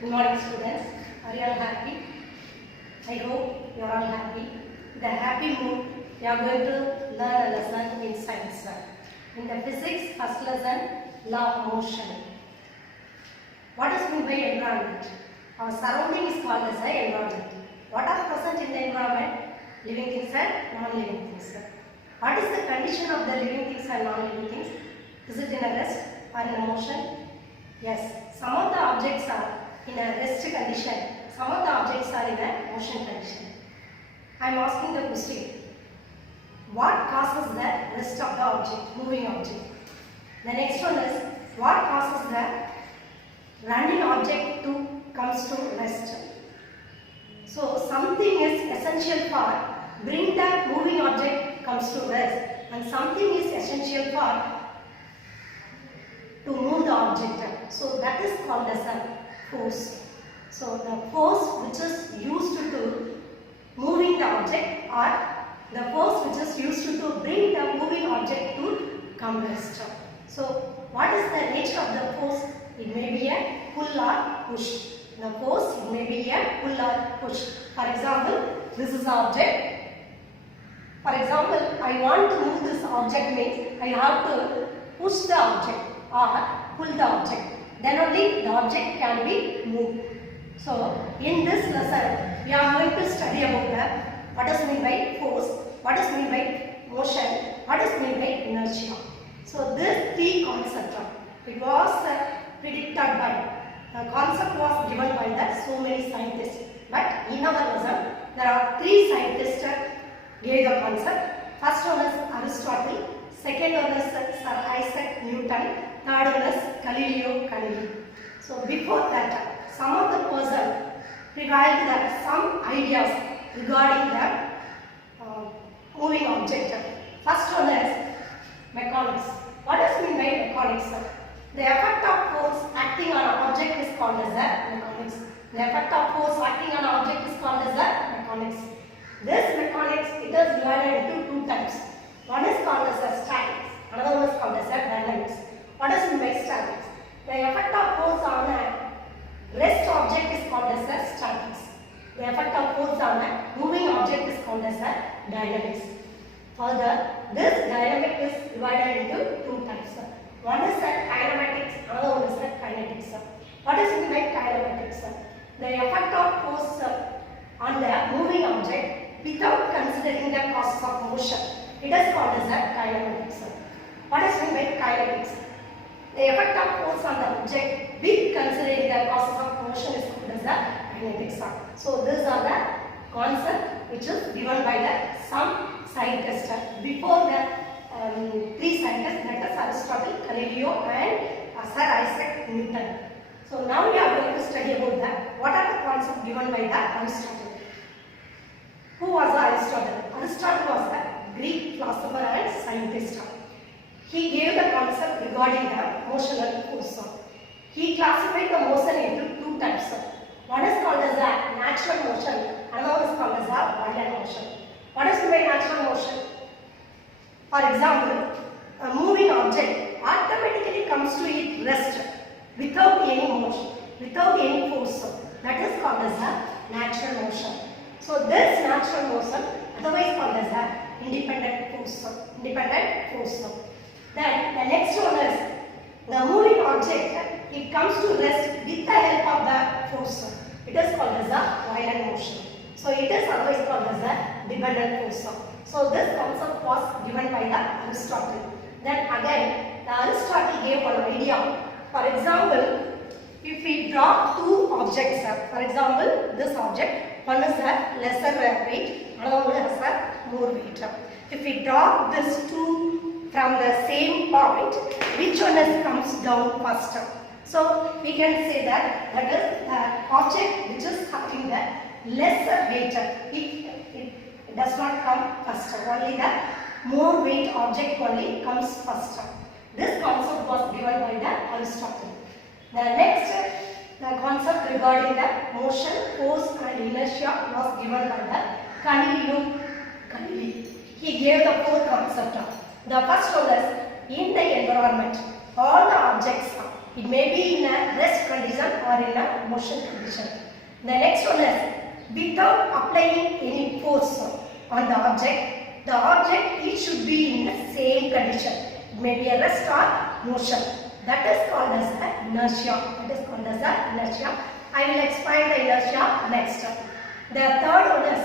Good morning students. Are you all happy? I hope you are all happy. With a happy mood, we are going to learn a lesson in science. In the physics first lesson, law of motion. What is meant by environment? Our surrounding is called as an environment. What are present in the environment? Living things and non-living things. What is the condition of the living things and non-living things? Is it in a rest or in a motion? Yes, some of the objects are in a rest condition, some of the objects are in a motion condition. I am asking the question, what causes the rest of the object, moving object? The next one is, what causes the running object to comes to rest? So something is essential for bring the moving object comes to rest, and something is essential for to move the object. So that is called as a force. So the force which is used to moving the object, or the force which is used to bring the moving object to come rest. So what is the nature of the force? It may be a pull or push. The force, it may be a pull or push. For example, this is object. For example, I want to move this object means I have to push the object or pull the object. Then only the object can be moved. So, in this lesson, we are going to study about what is meant by force, what is meant by motion, what is meant by inertia. So, this three concepts, it was predicted by, the concept was given by the so many scientists. But in our lesson, there are three scientists gave the concept. First one is Aristotle, second one is Sir Isaac Newton, third one is Galileo Galilei. So before that, some of the person provided some ideas regarding the moving object. First one is mechanics. What does mean by mechanics? The effect of force acting on an object is called as mechanics. The effect of force acting on an object is called as mechanics. This mechanics, it is divided into two types. One is called as statics, another one is called as dynamics. What does mean by statics? The effect of force on a rest object is called as statics. The effect of force on a moving object is called as dynamics. Further, this dynamic is divided into two types. One is kinematics, another one is kinetics. What is mean by kinematics? The effect of force on the moving object without considering the causes of motion. It is called as kinematics. What is mean by kinetics? The effect of force on the object with considering the causes of motion is called as kinetics. So these are the concept which is given by the some scientists before the three scientists, that is Aristotle, Galileo and Sir Isaac Newton. So now we are going to study about that. What are the concepts given by the Aristotle? Who was Aristotle? Aristotle was a Greek philosopher and scientist. He gave the concept regarding the motion and force. He classified the motion into two types. One is called as a natural motion, another is called as a violent motion. What is meant by natural motion? For example, a moving object automatically comes to its rest without any motion, without any force. That is called as a natural motion. So this natural motion otherwise called as a independent force. Then the next one is the moving object, it comes to rest with the help of the force. It is called as a violent motion. So it is otherwise called as a dependent force. So this concept was given by the Aristotle. Then again, the Aristotle gave one idea. For example, if we draw two objects, for example, this object, one is a lesser weight, another one has a more weight. If we draw these two from the same point, which one comes down first? So we can say that that is the object which is having the lesser weight. It does not come first. Only the more weight object only comes first. This concept was given by the Aristotle. The next, the concept regarding the motion, force and inertia was given by the Galileo Galilei. He gave the fourth concept. The first one is in the environment, all the objects, it may be in a rest condition are in a motion condition. The next one is without applying any force on the object it should be in the same condition. It may be a rest or motion. That is called as inertia. That is called as inertia. I will explain the inertia next. The third one is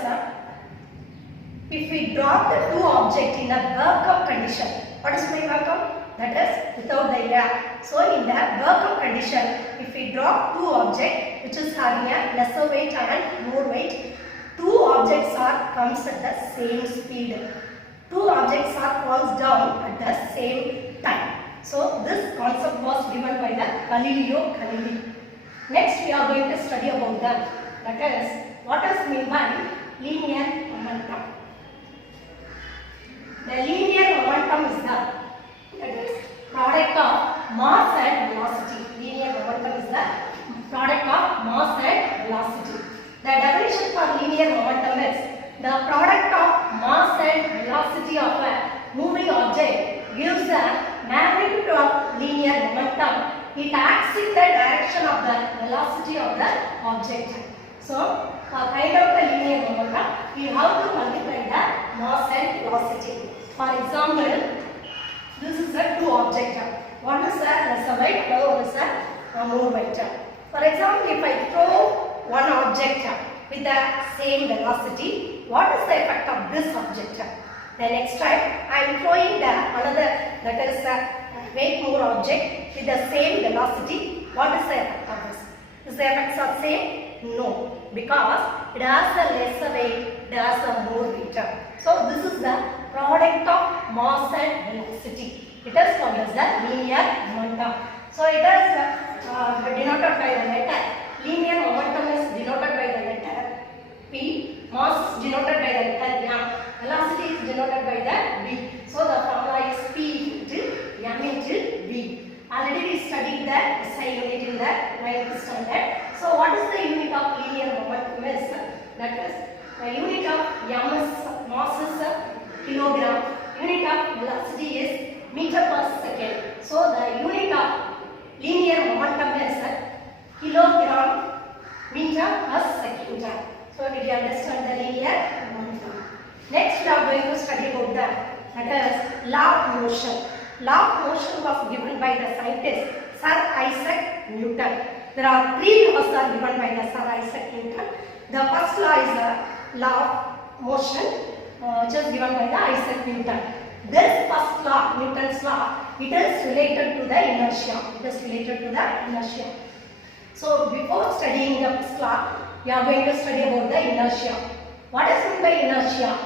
if we drop the two objects in a work-up condition. What is my work-up? That is without the air. So in the work-up condition, if we drop two objects which is having a lesser weight and more weight, two objects are comes at the same speed. Two objects are falls down at the same time. So this concept was given by the Galileo Galilei. Next we are going to study about that. That is what is meant by linear momentum. The linear momentum is the product of mass and velocity. Linear momentum is the product of mass and velocity. The definition for linear momentum is the product of mass and velocity of a moving object gives the magnitude of linear momentum. It acts in the direction of the velocity of the object. So, for find out the linear momentum, we have to multiply the mass and velocity. For example, this is a two object. One is a lesser weight, another one is a more weight. For example, if I throw one object with the same velocity, what is the effect of this object? The next time I am throwing the another, that is a weight more object with the same velocity. What is the effect of this? Is the effects are same? No, because it has a lesser weight, it has a more weight. So this is the product of mass and velocity. It is called as the linear momentum. So it is denoted by the letter. Linear momentum is denoted by the letter P. Mass is denoted by the letter M. Velocity is denoted by the V. So the formula is P into M into V. Already we studied the SI unit in the 9th standard. So what is the unit of linear momentum is? That is the unit of M is mass is kilogram. Unit of velocity is meter per second. So the unit of linear momentum is kilogram meter per second. So did you understand the linear momentum? Next we are going to study about that is law of motion. Law of motion was given by the scientist Sir Isaac Newton. There are three laws are given by the Sir Isaac Newton. The first law is the law of motion which is given by the Isaac Newton. This first law, Newton's law, it is related to the inertia. It is related to the inertia. So before studying the first law, we are going to study about the inertia. What is meant by inertia?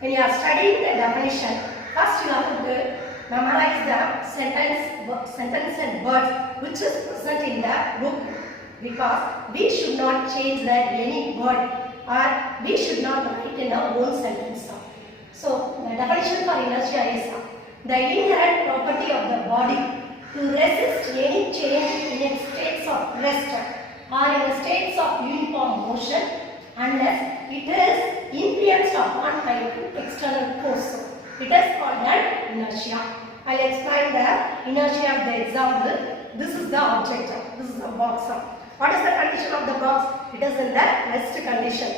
When you are studying the definition, first you have to memorize the sentence and words which is present in the book, because we should not change the any word or we should not write in our own sentence. So the definition for inertia is the inherent property of the body to resist any change in its states of rest or in states of uniform motion unless it is influenced upon by external force. It is called an inertia. I will explain the inertia of the example. This is the object. This is the box. What is the condition of the box? It is in the rest condition.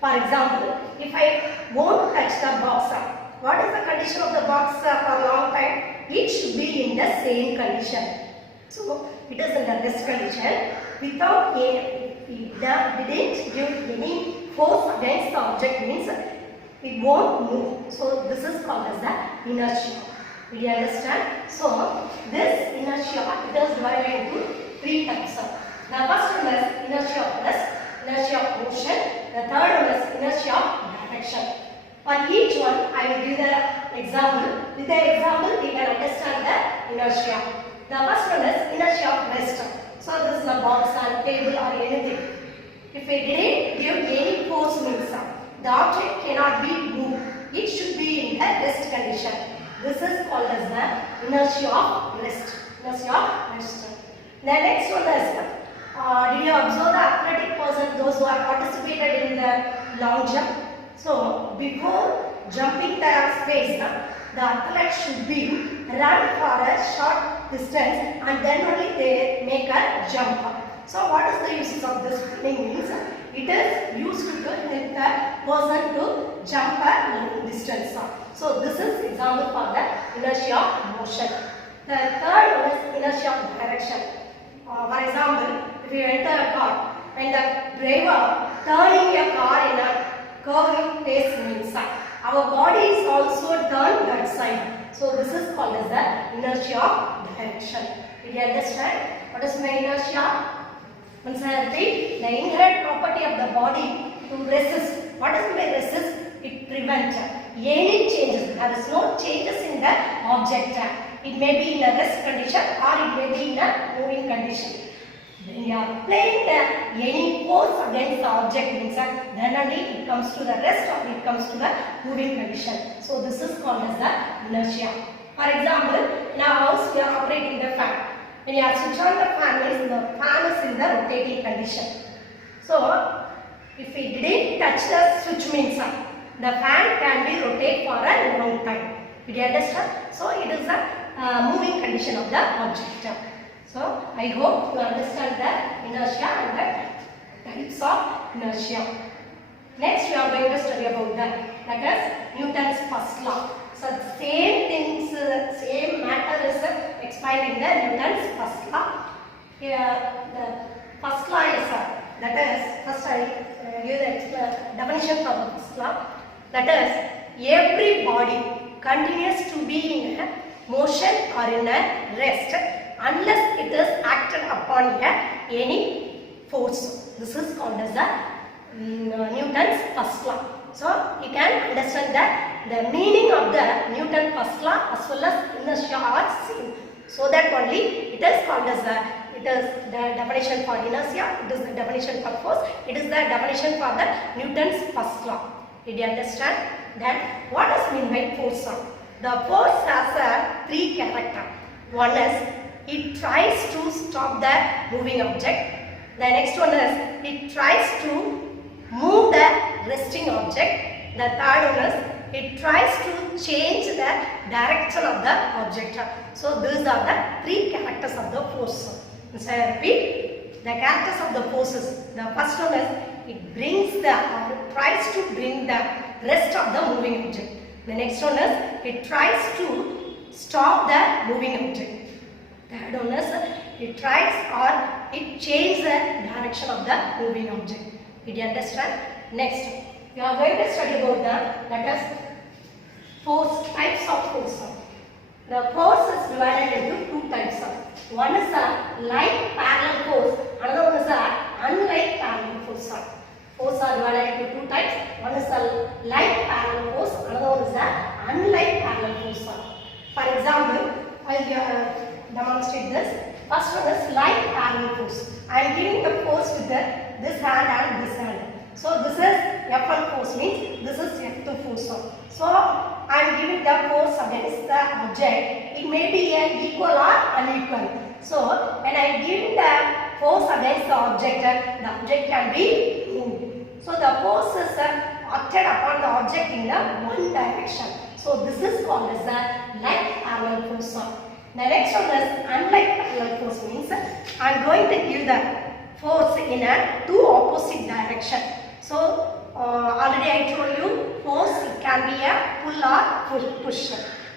For example, if I won't touch the box, what is the condition of the box for a long time? It should be in the same condition. So it is in the rest condition without it didn't give any force against the object, means it won't move. So this is called as the inertia. Did you understand? So this inertia, it is divided into three types. The first one is inertia of rest, inertia of motion. The third one is inertia of direction. For each one, I will give the example. With the example, we can understand the inertia. The first one is inertia of rest. So this is a box or table or anything. If we didn't give any force, means the object cannot be moved. It should be in the rest condition. This is called as the inertia of rest. Inertia of rest. The next one is, did you observe the athletic person, those who have participated in the long jump? So before jumping the space, the athlete should be run for a short distance and then only they make a jump. So what is the uses of this running means? It is used to help the person to jump a long distance. So this is example for the inertia of motion. The third one is inertia of direction. For example, if you enter a car and the driver turning a car in a curving pace means our body is also turned that side. So this is called as the inertia of direction. Did you understand? What is my inertia? Once I repeat, the inherent property of the body to resist. What is by resist? It prevents any changes. There is no changes in the object. It may be in a rest condition or it may be in a moving condition. When you are applying any force against the object means then only it comes to the rest or it comes to the moving condition. So this is called as the inertia. For example, in our house we are operating the fan. When you are switch on the fan is in the rotating condition. So if we didn't touch the switch means the fan can be rotate for a long time. Did you understand? So it is a moving condition of the object. So I hope you understand the inertia and the types of inertia. Next we are going to study about that is Newton's first law. So the same things, same matter is explained in the Newton's first law. Here the first law is that is, first I give the definition for the first law. That is, every body continues to be in a motion or in a rest unless it is acted upon any force. This is called as the Newton's first law. So you can understand that the meaning of the Newton's first law as well as inertia are same. So that only it is called as it is the definition for inertia, it is the definition for force, it is the definition for the Newton's first law. Did you understand? Then what is meant by force? The force has three characters. One is it tries to stop the moving object. The next one is it tries to move the resting object. The third one is it tries to change the direction of the object. So these are the three characters of the force. So I repeat, the characters of the forces. The first one is it brings the or tries to bring the rest of the moving object. The next one is it tries to stop the moving object. Third one is it tries or it changes the direction of the moving object. Did you understand? Next, we are going to study about force, types of force. The force is divided into two types. One is a like parallel force, another one is a unlike parallel force. Force are divided into two types. One is a like parallel force, another one is a unlike parallel force. For example, I will demonstrate this. First one is like parallel force. I am giving the force with this hand and this hand. So this is F1 force means this is F2 force. So I am giving the force against the object. It may be an equal or unequal. So when I give the force against the object can be moved. So the force is acted upon the object in the one direction. So this is called as a like parallel force. The next one is unlike parallel force means I am going to give the force in a two opposite direction. So already I told you force it can be a pull or push.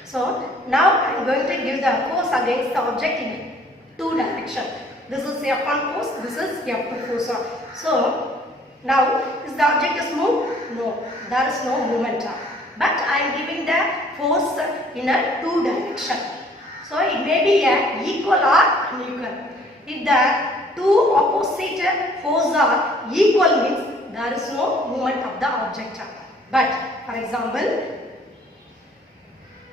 So now I am going to give the force against the object in two direction. This is F1 force, this is F2 force. So now is the object is moved? No, there is no movement. But I am giving the force in a two direction. So it may be a equal or unequal. If the two opposite forces are equal means there is no movement of the object. But for example,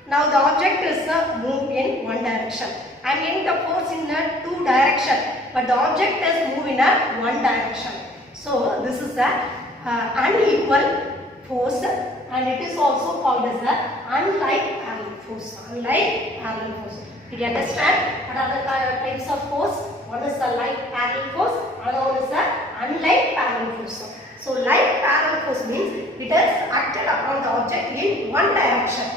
now the object is moved in one direction. I am giving the force in a two direction, but the object is moved in a one direction. So this is a unequal force, and it is also called as a unlike parallel force. Unlike parallel force. Did you understand what are the types of force? One is the like parallel force, another one is the unlike parallel force. So like parallel force means it is acted upon the object in one direction.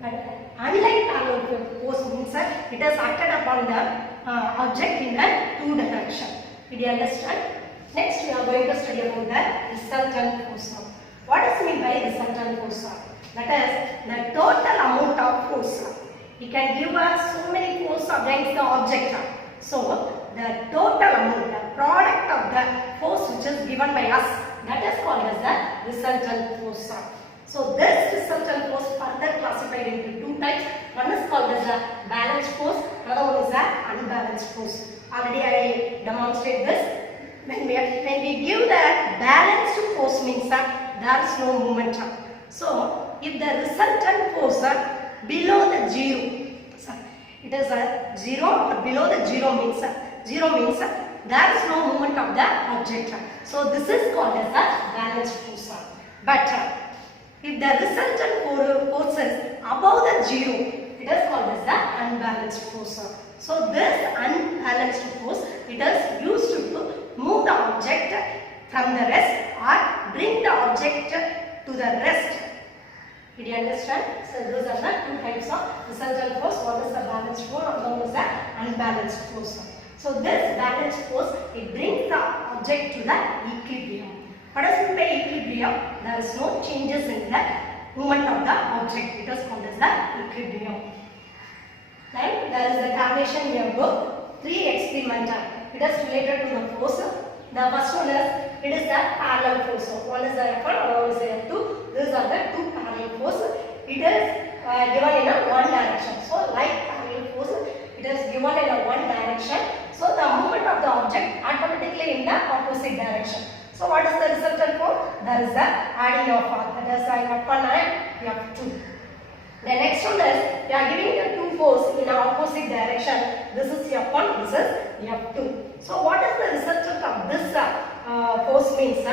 But unlike parallel force means it is acted on the object in the two direction. Did you understand? Next we are going to study about the resultant force. What is meant by resultant force? That is the total amount of force. He can give us so many force against the object. So the total amount, the product of the force which is given by us, that is called as the resultant force. So this resultant force further classified into two types. One is called as a balanced force, another one is an unbalanced force. Already I demonstrated this. When we give the balanced force means that there is no momentum. So if the resultant force below the zero, it is a 0 or below the 0 means there is no movement of the object. So this is called as a balanced force. But if the resultant force is above the 0, it is called as the unbalanced force. So this unbalanced force, it is used to move the object from the rest or bring the object to the rest. Did you understand? So those are the two types of resultant force. One is the balanced force, another one is the unbalanced force. So this balanced force, it brings the object to the equilibrium. What is meant by equilibrium? There is no changes in the movement of the object. It is called as the equilibrium. Then there is the tabulation we have got three experimental. It is related to the force. The first one is, it is the parallel force. One is the F1, another is the F2. These are the two parallel force. It is given in a one direction. So like parallel force, it is given in a one direction. So the movement of the object automatically in the opposite direction. So what is the resultant force? There is the adding of all. That is F1 and F2. The next one is, we are giving the two force in the opposite direction. This is F1, this is F2. So what is the resultant of this force means?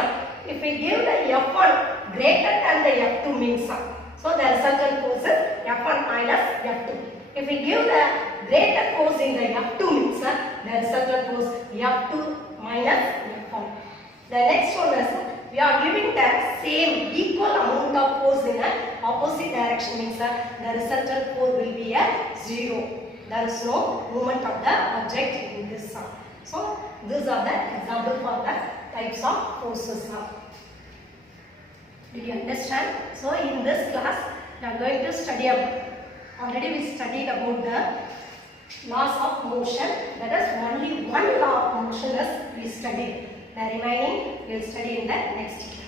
If we give the F1 greater than the F2 means, so the resultant force is F1 minus F2. If we give the greater force in the F2 means, the resultant force F2 minus F1. The next one is, we are giving the same equal amount of force in an opposite direction means the resultant force will be a 0. There is no movement of the object in this. So these are the example for the types of forces. Did you understand? So in this class we are going to study about, already we studied about the laws of motion. That is only one law of motion is we studied. The remaining we will study in the next class.